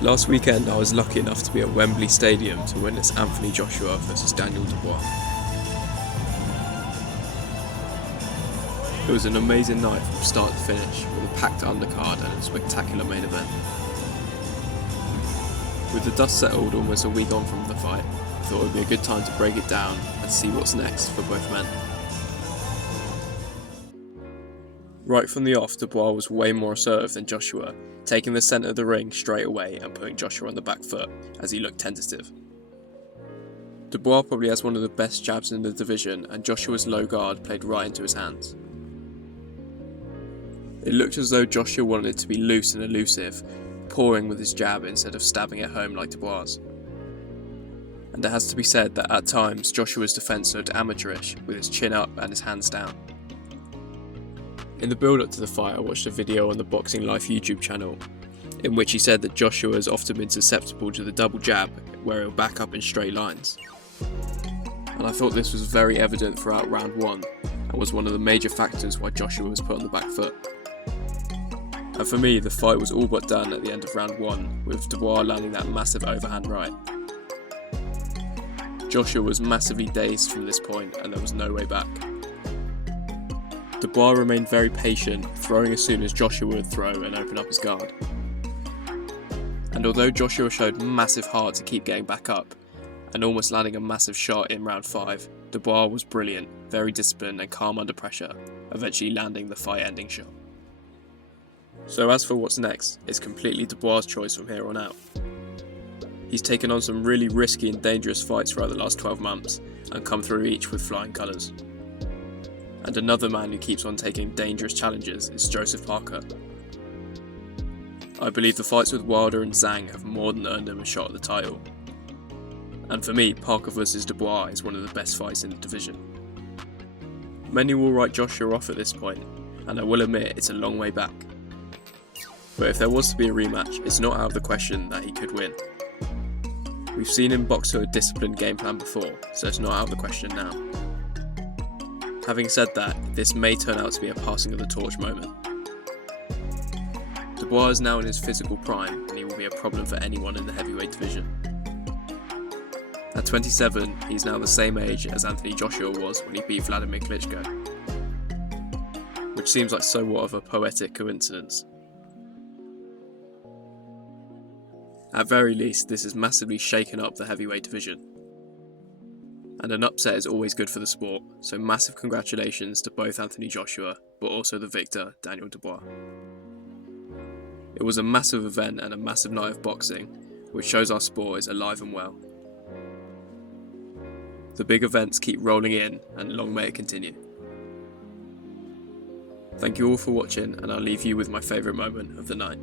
Last weekend I was lucky enough to be at Wembley Stadium to witness Anthony Joshua versus Daniel Dubois. It was an amazing night from start to finish, with a packed undercard and a spectacular main event. With the dust settled almost a week on from the fight, I thought it would be a good time to break it down and see what's next for both men. Right from the off, Dubois was way more assertive than Joshua, taking the centre of the ring straight away and putting Joshua on the back foot as he looked tentative. Dubois probably has one of the best jabs in the division, and Joshua's low guard played right into his hands. It looked as though Joshua wanted to be loose and elusive, pouring with his jab instead of stabbing it home like Dubois. And it has to be said that at times Joshua's defence looked amateurish, with his chin up and his hands down. In the build-up to the fight, I watched a video on the Boxing Life YouTube channel, in which he said that Joshua has often been susceptible to the double jab, where he'll back up in straight lines. And I thought this was very evident throughout round 1, and was one of the major factors why Joshua was put on the back foot. And for me, the fight was all but done at the end of round 1, with Dubois landing that massive overhand right. Joshua was massively dazed from this point, and there was no way back. Dubois remained very patient, throwing as soon as Joshua would throw and open up his guard. And although Joshua showed massive heart to keep getting back up, and almost landing a massive shot in round 5, Dubois was brilliant, very disciplined and calm under pressure, eventually landing the fight-ending shot. So as for what's next, it's completely Dubois' choice from here on out. He's taken on some really risky and dangerous fights throughout the last 12 months, and come through each with flying colours. And another man who keeps on taking dangerous challenges is Joseph Parker. I believe the fights with Wilder and Zhang have more than earned him a shot at the title. And for me, Parker vs Dubois is one of the best fights in the division. Many will write Joshua off at this point, and I will admit it's a long way back. But if there was to be a rematch, it's not out of the question that he could win. We've seen him box to a disciplined game plan before, so it's not out of the question now. Having said that, this may turn out to be a passing of the torch moment. Dubois is now in his physical prime, and he will be a problem for anyone in the heavyweight division. At 27, he's now the same age as Anthony Joshua was when he beat Vladimir Klitschko, which seems like somewhat of a poetic coincidence. At very least, this has massively shaken up the heavyweight division. And an upset is always good for the sport, so massive congratulations to both Anthony Joshua, but also the victor, Daniel Dubois. It was a massive event and a massive night of boxing, which shows our sport is alive and well. The big events keep rolling in, and long may it continue. Thank you all for watching, and I'll leave you with my favourite moment of the night.